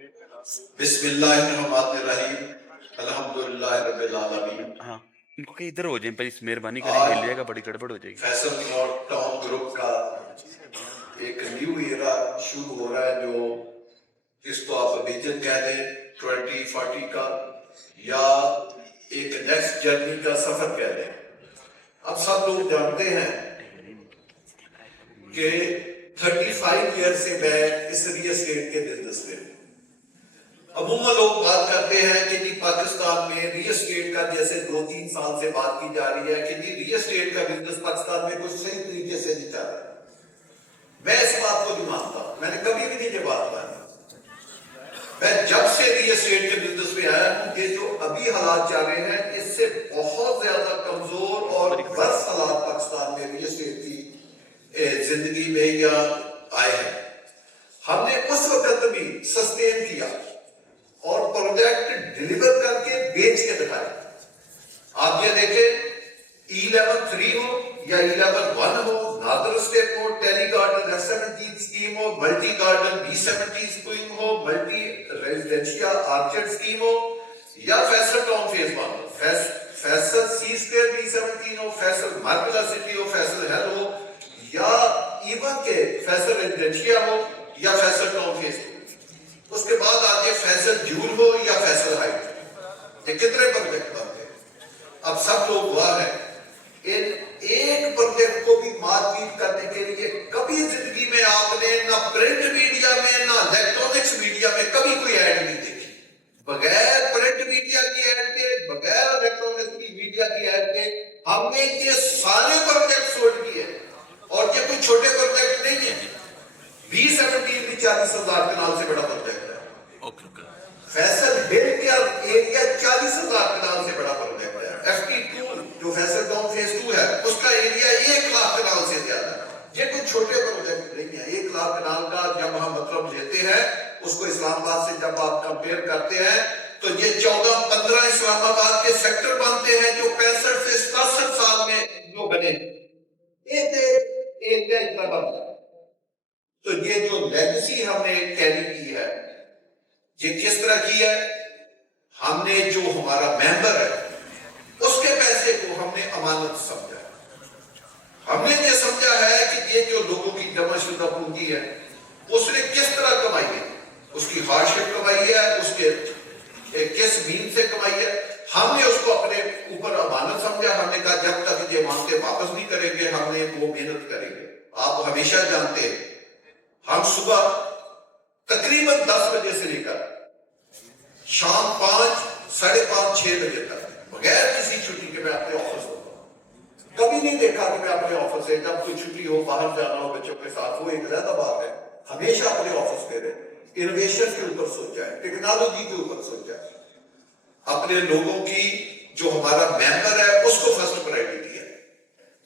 بسم اللہ الرحمن الرحیم الحمدللہ رب العالمین۔ ہاں ان کو کہ ادھر ہو جائیں پلیز، مہربانی کریں، آج ہل جائے گا، بڑی گڑبڑ ہو جائے گی۔ فیصل ٹاؤن گروپ کا ایک نیو ایرا شروع ہو رہا ہے، جو جس کو آپ ویژن کہہ دیں 2040 کا، یا ایک نیکسٹ جرنی کا سفر کہہ دیں۔ اب سب لوگ جانتے ہیں کہ 35 ایئر سے میں اس ریل اسٹیٹ کے بزنس میں ہوں۔ عموماً لوگ بات کرتے ہیں کہ جی پاکستان میں ریل اسٹیٹ کا، جیسے 2-3 سال سے بات کی جا رہی ہے کہ جی ریل اسٹیٹ کا بزنس پاکستان میں کچھ صحیح طریقے سے نہیں چل رہا۔ میں اس بات کو نہیں مانتا، میں نے کبھی بھی نہیں یہ بات مانی۔ میں جب سے ریل اسٹیٹ کے بزنس میں آیا ہوں، یہ جو ابھی حالات چل رہے ہیں اس سے بہت زیادہ کمزور اور برس حالات پاکستان میں ریل اسٹیٹ کی زندگی میں یا آئے ہیں۔ ہم نے اس وقت بھی سسٹین کیا اور پروجیکٹ ڈیلیور کر کے بیچ کے دکھائے۔ آپ یہ دیکھیں E11-3 ہو یا E11-1 ہو، نادر اسٹیپ ہو، ٹیلی گارڈن F17 اسکیم ہو، ملٹی گارڈن B17 اسکیم ہو، ملٹی ریزیڈینشیا آرچرڈ اسکیم ہو، یا فیصل ٹاؤن فیز 1 ہو، فیصل سی اسکوئر B17 ہو، فیصل مارکلا سٹی ہو، فیصل ہیل ہو، یا ایون کے فیصل ریزیڈینشیا ہو یا فیصل ٹاؤن فیز 2۔ اس کے بعد آگے فیصل جول ہو یا فیصل ہائٹ، یہ کتنے پروجیکٹ بنتے ہیں؟ اب سب لوگ دعا ہے ان ایک پروجیکٹ کو بھی مارکیٹ کرنے کے لیے کبھی زندگی میں آپ نے نہ پرنٹ میڈیا میں نہ الیکٹرونکس میڈیا میں کبھی کوئی ایڈ نہیں دیکھی۔ بغیر پرنٹ میڈیا کی ایڈ کے، بغیر الیکٹرونکس میڈیا کی ایڈ کے ہم نے یہ سارے پروجیکٹ سولڈ کیے، اور یہ کوئی چھوٹے پروجیکٹ نہیں ہیں۔ B17 بھی 40,000 کنال سے بڑا پروجیکٹ ہے۔ فیصل ہل کا ایریا 40,000 کنال سے بڑا پروجیکٹ ہے۔ FT2 جو فیصل ٹاؤن فیز 2 ہے، اس کا ایریا 1,00,000 کنال سے زیادہ ہے۔ یہ کوئی چھوٹے پروجیکٹ نہیں ہے۔ 1,00,000 کنال کا جب ہم مطلب لیتے ہیں، اس کو اسلام آباد سے جب آپ کمپیئر کرتے ہیں تو یہ 14-15 اسلام آباد کے سیکٹر بنتے ہیں جو 65 سے 67 سال میں جو بنے۔ ایک اتنا بنتا ہے۔ تو یہ جو لیگسی ہم نے کیری کی ہے، یہ کس طرح کی ہے؟ ہم نے جو ہمارا ممبر ہے اس کے پیسے کو ہم نے امانت سمجھا ہے۔ ہم نے یہ سمجھا ہے کہ یہ جو لوگوں کی جمع شدہ پونجی ہے اس نے کس طرح کمائی ہے، اس کی ہارڈشپ کمائی ہے، اس کے کس مین سے کمائی ہے۔ ہم نے اس کو اپنے اوپر امانت سمجھا۔ ہم نے کہا جب تک یہ مانگتے واپس نہیں کریں گے ہم نے وہ محنت کریں گے۔ آپ ہمیشہ جانتے ہیں ہم صبح تقریباً 10 بجے سے لے کر شام 5, 5:30, 6 بجے تک بغیر کسی چھٹی کے میں اپنے آفس ہوتا ہوں۔ کبھی نہیں دیکھا کہ میں اپنے آفس سے جب کوئی چھٹی ہو، باہر جانا ہو بچوں کے ساتھ، وہ ایک علیحدہ بات ہے۔ ہمیشہ اپنے آفس پہ رہے، انوویشن کے اوپر سوچا ہے، ٹیکنالوجی کے اوپر سوچا ہے، اپنے لوگوں کی جو ہمارا ممبر ہے اس کو فرسٹ پرائرٹی ہے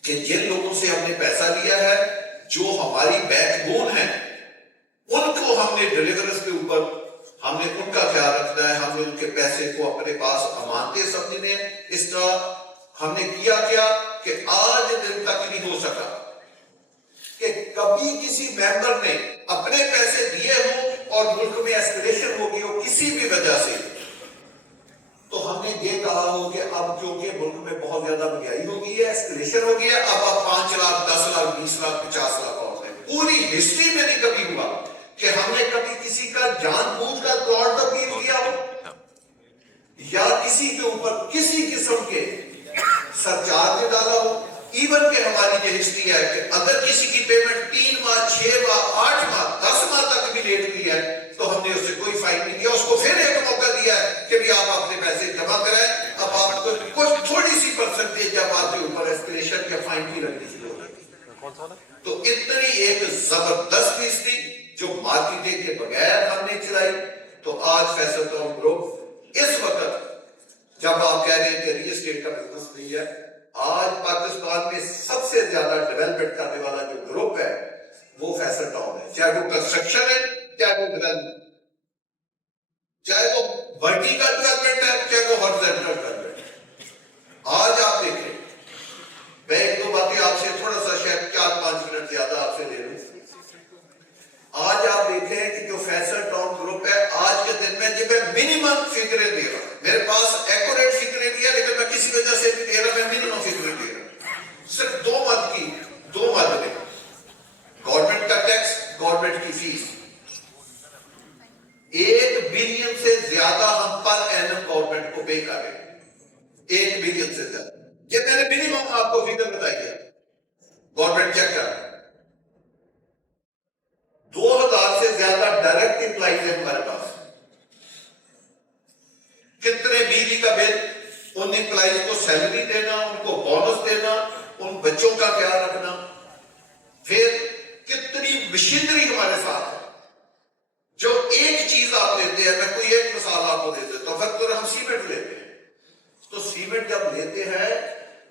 کہ جن لوگوں سے ہم نے پیسہ لیا ہے، جو ہماری بیک بون ہے، ان کو ہم نے ڈیلیورنس کے اوپر ہم نے ان کا خیال رکھنا ہے۔ ہم نے ان کے پیسے کو اپنے پاس امانتیں سمجھنے۔ اس کا ہم نے کیا کہ آج دن تک نہیں ہو سکا کہ کبھی کسی ممبر نے اپنے پیسے دیے ہوں اور ملک میں ایسکلیشن ہو گئی ہو کسی بھی وجہ سے، تو ہم نے یہ کہا ہو کہ اب چونکہ ملک میں بہت زیادہ مہنگائی ہو گئی ہے، ایسکلیشن ہو گئی ہے، اب آپ 5 لاکھ 10 لاکھ 20 لاکھ 50 لاکھ اور دیں۔ پوری ہسٹری میں نہیں کبھی ہوا کہ ہم نے کبھی کسی کا جان بوجھ کر پلاٹ تبدیل کیا ہو یا کسی کے اوپر کسی قسم کے سرچارج ڈالا ہو۔ ایون کہ ہماری یہ ہسٹری ہے کہ اگر کسی کی پیمنٹ 3 ماہ 6 ماہ 8 ماہ 10 ماہ تک بھی لیٹ ہوئی ہے تو ہم نے اس سے کوئی فائن نہیں دیا، اس کو پھر ایک موقع دیا ہے کہ بھی آپ اپنے پیسے جمع کریں۔ اب آپ کو کچھ تھوڑی سی پرسنٹیج جب آپ کے اوپر ایسکلیشن یا فائن کی لگنی شروع ہو گئی، تو اتنی ایک زبردست ہسٹری جو مارکیٹنگ کے بغیر ہم نے چلائی۔ تو آج فیصل ٹاؤن گروپ اس وقت جب آپ کہہ رہے ہیں کہ ریل اسٹیٹ کا بزنس نہیں ہے، آج پاکستان میں سب سے زیادہ ڈیولپمنٹ کرنے والا جو گروپ ہے وہ فیصل ٹاؤن ہے، چاہے وہ کنسٹرکشن ہے، چاہے وہ ڈیولپمنٹ، چاہے وہ ورٹیکل ڈیولپمنٹ ہے، چاہے وہ ہارزونٹل ڈیولپمنٹ ہے۔ آج آپ دیکھیں، میں ایک دو باتیں آپ سے تھوڑا سا شاید 4-5 منٹ زیادہ آپ سے لے لوں۔ آج آپ دیکھیں کہ جو فیصل ٹاؤن گروپ ہے آج کے ज्यादा हम पर एनम गवर्नमेंट को पे कर रहे हैं, 1 बिलियन से ज्यादा। ये मैंने मिनिमम आपको फिगर बताई है, गवर्नमेंट चेक कर 2000 से ज्यादा डायरेक्ट एम्प्लॉइज है हमारे पास। कितने बिजली का बिल, उन एम्प्लॉइज को सैलरी देना, उनको बोनस देना, उन बच्चों का ख्याल रखना, फिर कितनी मशीनरी हमारे साथ है। जो एक चीज आप लेते हैं, मैं कोई एक मिसाल आपको दे देता हूं, फैक्टर हम सीमेंट लेते हैं, तो सीमेंट जब लेते हैं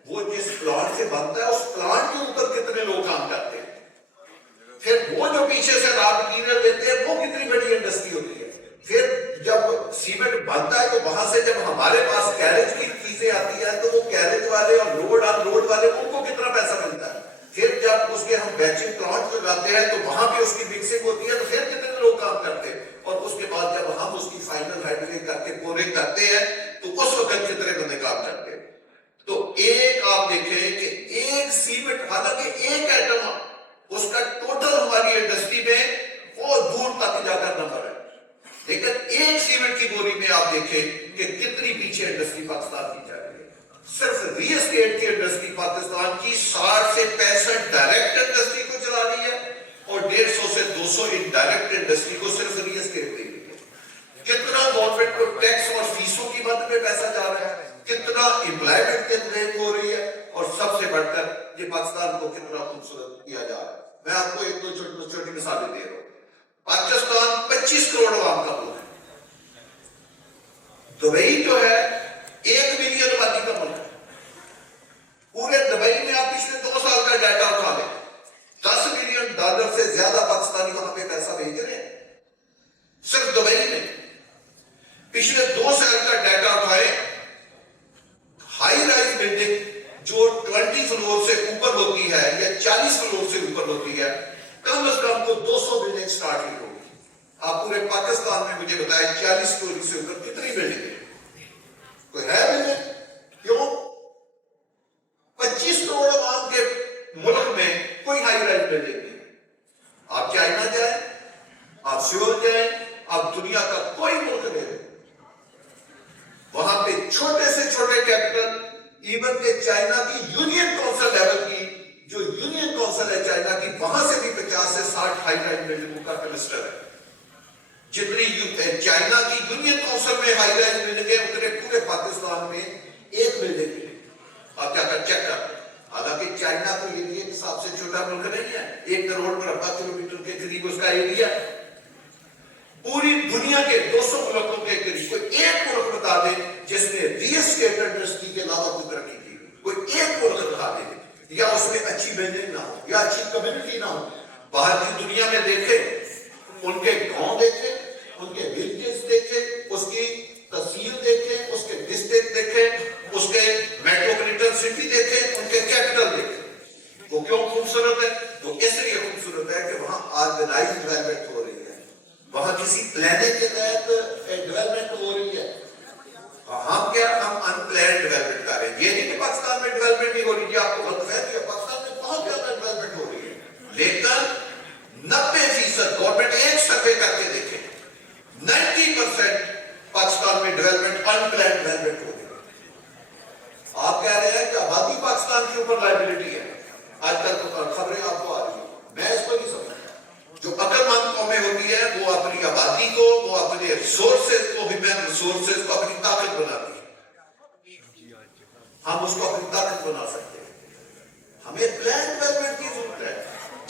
वो जिस प्लांट से बनता है उस प्लांट के ऊपर कितने लोग काम करते हैं, फिर वो जो पीछे से रॉ मटीरियल लेते हैं वो कितनी बड़ी इंडस्ट्री होती है, फिर जब सीमेंट बनता है तो वहां से जब हमारे पास कैरेज की चीजें आती है तो वो कैरेज वाले और लोड अनलोड वाले उनको कितना पैसा मिलता है, फिर जब उसके हम बैचिंग प्लांट लगाते हैं तो वहां भी उसकी मिक्सिंग होती है, तो फिर कितने लोग काम करते हैं, और उसके बाद जब हम उसकी फाइनल हैंडलिंग करके पूरे करते हैं तो उस वक्त कितने बंदे काम करते हैं। तो एक आप देखें कि एक सीमेंट, हालांकि एक आइटम उसका टोटल हमारी इंडस्ट्री में बहुत दूर तक जाकर नंबर है, लेकिन एक सीमेंट की बोरी में आप देखें कि कितनी पीछे इंडस्ट्री पाकिस्तान की जा रही है। सिर्फ रियल एस्टेट की इंडस्ट्री पाकिस्तान की 60 से 65 डायरेक्ट इंडस्ट्री को चला रही है और 150 से 200 इनडायरेक्ट इंडस्ट्री को सिर्फ रियल एस्टेट दे रही है। कितना गवर्नमेंट को टैक्स और फीसों की मद में पैसा जा रहा है, कितना एम्प्लॉयमेंट जनरेट हो रही है, और सबसे बढ़कर ये पाकिस्तान को कितना खूबसूरत किया जा रहा है। मैं आपको एक दो छोटी मिसालें दे रहा हूं। पाकिस्तान 25 करोड़ आवाम का मुल्क है, दुबई जो है 1 मिलियन आबादी का मुल्क है। पूरे दुबई में आप पिछले 2 साल का डाटा उठा लें, $10 मिलियन से ज्यादा पाकिस्तानी वहां पे पैसा भेज रहे हैं सिर्फ दुबई में। पिछले 2 साल का डाटा उठाए, हाई राइज बिल्डिंग जो 20 फ्लोर से ऊपर होती है या 40 फ्लोर से ऊपर होती है, कम से कम को 200 बिल्डिंग स्टार्ट ही होगी। आप पूरे पाकिस्तान में मुझे बताएं 40 स्टोरी से ऊपर कितनी बिल्डिंग है, कोई है बिल्डिंग? क्यों? 25 करोड़ आवाम के मुल्क में कोई हाई राइज बिल्डिंग नहीं। आप चाइना जाए, आप सियोल जाए, आप दुनिया का कोई मुल्क नहीं, वहां पे छोटे से छोटे कैपिटल, इवन के चाइना की यूनियन काउंसिल लेवल की, जो यूनियन काउंसिल है चाइना की, वहां से भी 50 से 60 हाई राइज बिल्डिंगों का क्लस्टर है। जितनी चाइना की यूनियन काउंसिल में हाई राइज बिल्डिंग है, उतने पूरे पाकिस्तान में 1 बिल्डिंग है। आप जाकर चेक कर, हालांकि चाइना तो एरिया के हिसाब से छोटा मुल्क नहीं है, 1 करोड़ मुरब्बा किलोमीटर के करीब उसका एरिया। पूरी दुनिया के 200 मुल्कों के करीब कोई एक मुल्क बता दे जिसने रियल एस्टेट इंडस्ट्री के अलावा कोई तरक्की की, कोई एक मुल्क बता दे, या उसमें अच्छी बिल्डिंग ना हो या अच्छी कम्युनिटी ना हो। बाहर की दुनिया में देखे, उनके गांव देखे, उनके विलेजेस देखे, उसकी तहसील देखे, उसके डिस्ट्रिक्ट देखे, उसके मेट्रोपॉलिटन सिटी देखे, उनके कैपिटल देखे। वो क्यों खूबसूरत है? वो इसलिए खूबसूरत है कि वहां ऑर्गेनाइज डेवलपमेंट हो रही है, वहां किसी प्लानिंग के तहत डेवलपमेंट हो रही है। हम क्या, हम अनप्लान डेवलपमेंट कर रहे हैं। ये नहीं कि पाकिस्तान में डेवलपमेंट नहीं हो रही है, आपको गलतफहमी है, पाकिस्तान में बहुत ज्यादा डेवलपमेंट हो रही है, लेकिन 90% गवर्नमेंट एक सर्वे करके देखे, 90% पाकिस्तान में डेवलपमेंट अनप्लान डेवलपमेंट हो रही है। आप कह रहे हैं कि आबादी पाकिस्तान के ऊपर लायबिलिटी है, आजकल तो खबरें आपको आ रही है, मैं इसको नहीं समझता। जो अक्लमंद कौमें होती है वो अपनी आबादी को, वो अपने रिसोर्सेज को, ह्यूमन रिसोर्सेज को अपनी ताकत बनाती है। हम उसको अपनी ताकत बना सकते हैं। हमें प्लान डेवलपमेंट की जरूरत है।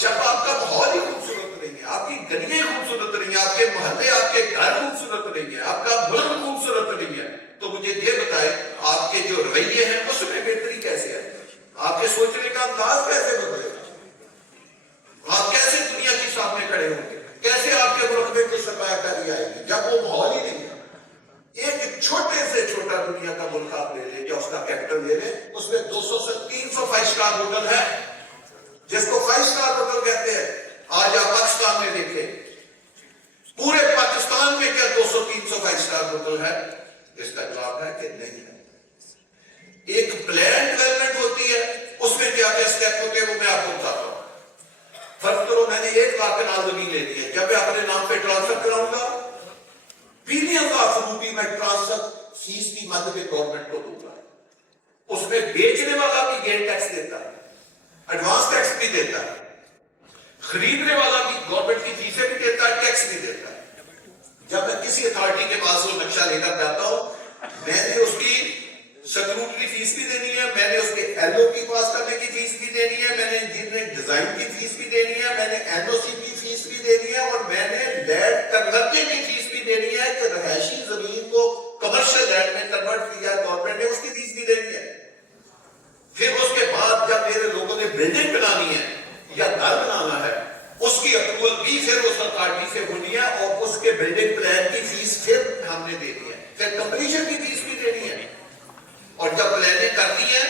जब आपका माहौल ही खूबसूरत नहीं है, आपकी गलियां खूबसूरत नहीं है, आपके मोहल्ले, आपके घर खूबसूरत नहीं है, आपका मुल्क खूबसूरत नहीं है, तो मुझे ये बताए आपके जो रवैये हैं उसमें बेहतरी कैसे है? आपके सोचने का अंदाज कैसे बदलेगा? आप कैसे दुनिया के सामने खड़े होंगे? कैसे आपके मुल्क में कुछ सरमायाकारी आएगी जब वो माहौल ही नहीं है? एक छोटे से छोटा दुनिया का मुल्क आप ले लें या उसका कैपिटल ले लें, उसमें 200 से 300 5 स्टार होटल है, जिसको 5 स्टार होटल कहते हैं। आज आप पाकिस्तान में देखें, पूरे पाकिस्तान में क्या 200-300 5 स्टार होटल है? इसका जवाब है कि नहीं है। फंड में गवर्नमेंट को दूंगा, उसमें बेचने वाला भी गेन टैक्स देता है, एडवांस टैक्स भी देता है, खरीदने वाला भी गवर्नमेंट की फीसें भी देता है, टैक्स भी देता है। जब मैं किसी अथॉरिटी के पास वो नक्शा लेकर जाता हूं, मैंने उसकी स्क्रूटनी फीस भी देनी है, मैंने उसके एलओपी पास करने की फीस भी देनी है, मैंने इंजीनियरिंग डिजाइन की फीस भी देनी है, मैंने एनओसी की फीस भी देनी है, और मैंने लैंड कन्वर्जन की फीस भी देनी है कि रहायशी जमीन को कमर्शियल लैंड में कन्वर्ट किया गवर्नमेंट ने, उसकी फीस भी देनी है। फिर उसके बाद जब मेरे लोगों ने बिल्डिंग बनानी है या घर बनाना है, उसकी अप्रूवल भी फिर उस अथॉरिटी से होनी है, और उसके बिल्डिंग प्लान की फीस फिर हमने देनी है, फिर कंप्लीशन की फीस भी देनी है। और जब प्लानिंग करनी है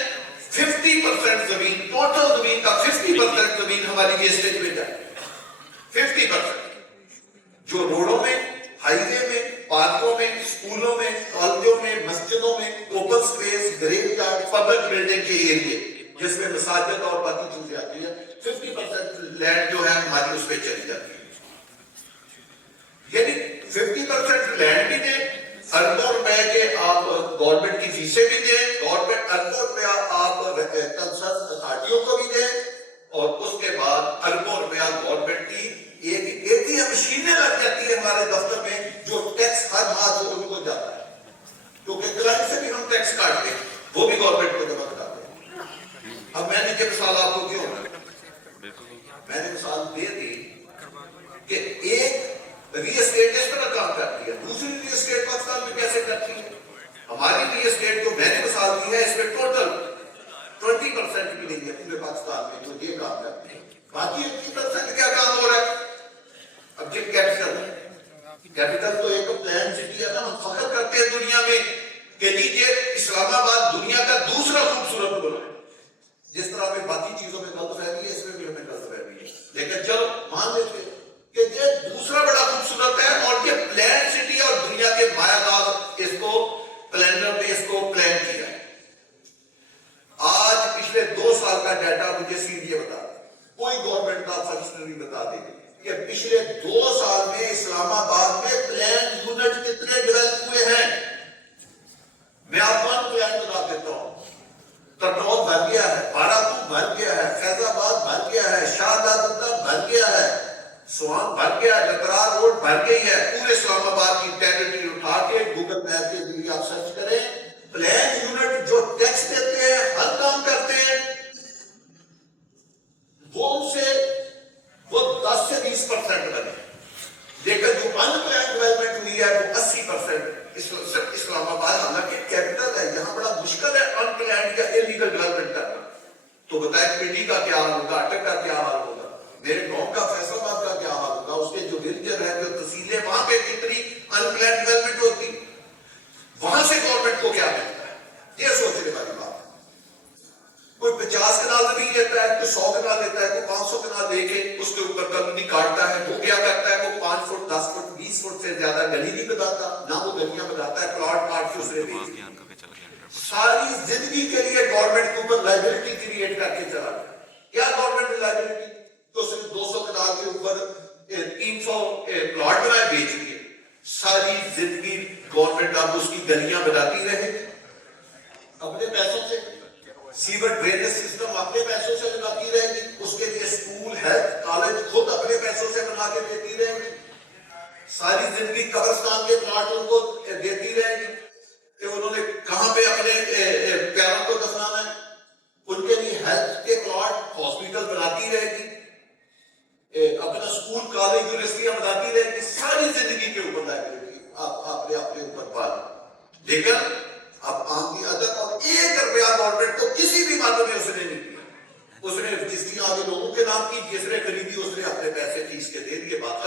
50% जमीन, टोटल जमीन का 50% जमीन हमारी वेस्टेज में जाए। 50% जो रोडों में, हाईवे में, पार्कों में, स्कूलों में, कॉलेजों में, मस्जिदों में, open space, graveyard, public building के एरिए जिसमें मसाजिद और बाकी चीजें आती है, 50% लैंड जो है हमारी उस पर चली जाती है। यानी 50% लैंड भी दे, अरबों रुपए के आप गवर्नमेंट की फीसें भी दें, गवर्नमेंट अरबों रुपया आप कंसर्न अथॉरिटियों को भी दें, और उसके बाद अरबों रुपया गवर्नमेंट की एक एटीएम मशीनें लग जाती है हमारे दफ्तर में, जो टैक्स हर माह जो उनको जाता है, क्योंकि क्लाइंट से भी हम टैक्स काटते हैं, वो भी गवर्नमेंट को जमा कराते हैं। अब मैंने जो मिसाल आपको क्यों मैंने मिसाल दे दी कि एक रियल एस्टेट इस तरह काम करती है, दूसरी रियल एस्टेट पाकिस्तान में कैसे करती है। हमारी रियल एस्टेट जो मैंने मिसाल दी है, इसमें टोटल 20% भी नहीं है पूरे पाकिस्तान में जो ये काम करती है, बाकी 80% क्या काम हो रहा है। अब जिम कैपिटल तो एक प्लान सिटी है ना, हम फख्र करते हैं दुनिया में कि ये इस्लामाबाद दुनिया का दूसरा खूबसूरत मुल्क है। जिस तरह में बाकी चीजों में गलतफहमी है, इसमें भी हमें गलतफहमी है, लेकिन चलो मान लेते हैं कि ये दूसरा बड़ा खूबसूरत है, और ये प्लान सिटी और दुनिया के मायादार इसको प्लानर ने इसको प्लान किया है। आज पिछले 2 साल का डाटा मुझे सीधे बता दे, कोई गवर्नमेंट का फंक्शनरी बता देगी कि पिछले 2 साल में इस्लामाबाद में प्लान यूनिट कितने डेवलप हुए हैं। मैं आपको प्लान बता देता हूं, कटौत भर गया है, बारातू भर गया है, फैजाबाद भर गया है, शाहजादा भर गया है, स्वान भर गया, जतरार रोड भर गई है। पूरे इस्लामाबाद की टेरिटरी उठा के गूगल मैप के जरिए आप सर्च करें, प्लान यूनिट जो टैक्स देते हैं, हर काम करते हैं, वो उनसे वो 10 से 20% बने, लेकिन जो अनप्लान डेवलपमेंट हुई है वो 80%। इस्लामाबाद हालांकि कैपिटल है, यहाँ बड़ा मुश्किल है अनप्लान या इलीगल डेवलपमेंट करना। तो बताए पिंडी का क्या हाल होगा, अटक का क्या हाल होगा, मेरे गांव का फैसलाबाद का क्या हाल होगा, उसके जो विलेजर है, जो तहसीलें, वहां पे कितनी अनप्लान डेवलपमेंट होती, वहां से गवर्नमेंट को क्या मिलता है, ये सोचने वाली बात है। कोई 50 कनाल जमीन लेता है, कोई 100 कनाल लेता है, कोई 500 कनाल लेके उसके ऊपर कॉलोनी काटता है, वो क्या करता है, वो 5 फुट 10 फुट 20 फुट से ज्यादा गली नहीं बनाता, ना वो गलियां बनाता है, प्लॉट काट के उसने बेच दिया। सारी जिंदगी के लिए गवर्नमेंट के ऊपर लायबिलिटी क्रिएट करके चला गया। क्या गवर्नमेंट लायबिलिटी, तो सिर्फ 200 कनाल के ऊपर 300 प्लॉट बनाए बेच दिए। सारी जिंदगी गवर्नमेंट अब उसकी गलियां बनाती रहे अपने पैसों से, सीवर ड्रेनेज सिस्टम अपने पैसों से लगाती रहेगी, उसके लिए स्कूल, हेल्थ, कॉलेज खुद अपने पैसों से बना के देती रहेगी। सारी जिंदगी कब्रिस्तान के प्लॉट उनको देती रहेगी कि उन्होंने कहां पे अपने प्यारों को दफनाना है, उनके लिए हेल्थ के प्लॉट, हॉस्पिटल बनाती रहेगी, अपना स्कूल, कॉलेज, यूनिवर्सिटियां बनाती रहेगी। सारी जिंदगी के ऊपर लायबिलिटी आपने अपने ऊपर पाली, लेकिन अब आम अदर और 1 रुपया गवर्नमेंट को किसी भी बात में उसने नहीं दिया। उसने रजिस्ट्री आगे लोगों के नाम की, जिसने खरीदी उसने अपने पैसे फीस के दे दिए, बात